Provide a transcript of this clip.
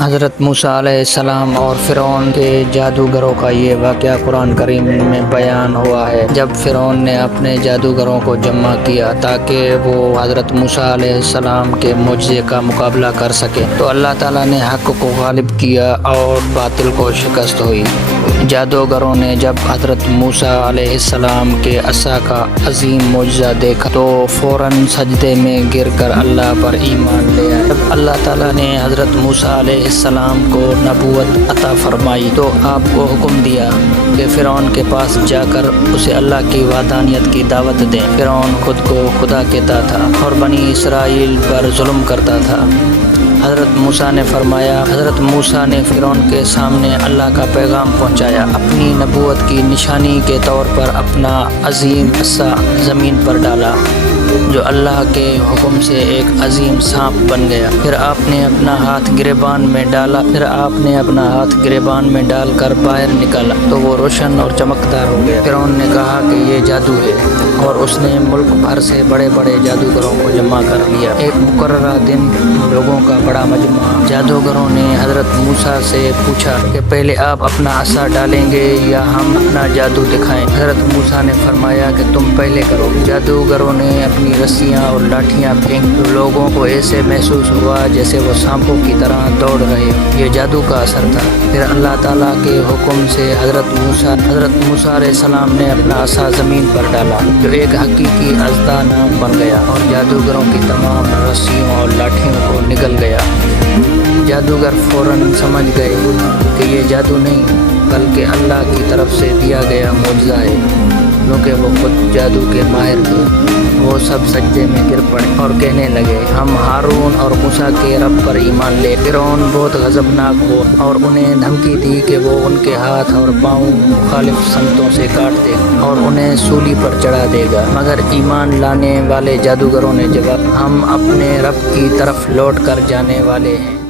حضرت موسیٰ علیہ السلام اور فرعون کے جادوگروں کا یہ واقعہ قرآن کریم میں بیان ہوا ہے۔ جب فرعون نے اپنے جادوگروں کو جمع کیا تاکہ وہ حضرت موسیٰ علیہ السلام کے معجزے کا مقابلہ کر سکے تو اللہ تعالیٰ نے حق کو غالب کیا اور باطل کو شکست ہوئی۔ جادوگروں نے جب حضرت موسیٰ علیہ السلام کے عصا کا عظیم معجزہ دیکھا تو فوراً سجدے میں گر کر اللہ پر ایمان لے آئے۔ جب اللہ تعالیٰ نے حضرت موسیٰ علیہ السلام کو نبوت عطا فرمائی تو آپ کو حکم دیا کہ فرعون کے پاس جا کر اسے اللہ کی وحدانیت کی دعوت دیں۔ فرعون خود کو خدا کہتا تھا اور بنی اسرائیل پر ظلم کرتا تھا۔ حضرت موسیٰ نے فرمایا، حضرت موسیٰ نے فرعون کے سامنے اللہ کا پیغام پہنچایا، اپنی نبوت کی نشانی کے طور پر اپنا عظیم عصا زمین پر ڈالا جو اللہ کے حکم سے ایک عظیم سانپ بن گیا۔ پھر آپ نے اپنا ہاتھ گریبان میں ڈال کر باہر نکالا تو وہ روشن اور چمکدار ہو گیا۔ فرعون نے کہا کہ یہ جادو ہے اور اس نے ملک بھر سے بڑے بڑے جادوگروں کو جمع کر لیا۔ ایک مقررہ دن لوگوں کا بڑا مجمع۔ جادوگروں نے حضرت موسیٰ سے پوچھا کہ پہلے آپ اپنا عصا ڈالیں گے یا ہم اپنا جادو دکھائیں؟ حضرت موسیٰ نے فرمایا کہ تم پہلے کرو۔ جادوگروں نے اپنی رسیاں اور لاٹھیاں پھینک، لوگوں کو ایسے محسوس ہوا جیسے وہ سانپوں کی طرح دوڑ رہے۔ یہ جادو کا اثر تھا۔ پھر اللہ تعالیٰ کے حکم سے حضرت موسیٰ علیہ السلام نے اپنا عصا زمین پر ڈالا جو ایک حقیقی اژدھا نام بن گیا اور جادوگروں کی تمام رسیوں اور لاٹھیوں کو نگل گیا۔ جادوگر فوراً سمجھ گئے کہ یہ جادو نہیں بلکہ اللہ کی طرف سے دیا گیا معجزہ ہے، کیونکہ وہ خود جادو کے ماہر تھے۔ وہ سب سجدے میں گر پڑے اور کہنے لگے، ہم ہارون اور موسیٰ کے رب پر ایمان لے۔ فرعون بہت غضبناک ہوا اور انہیں دھمکی دی کہ وہ ان کے ہاتھ اور پاؤں مخالف سمتوں سے کاٹ دے گا اور انہیں سولی پر چڑھا دے گا۔ مگر ایمان لانے والے جادوگروں نے جواب، ہم اپنے رب کی طرف لوٹ کر جانے والے ہیں۔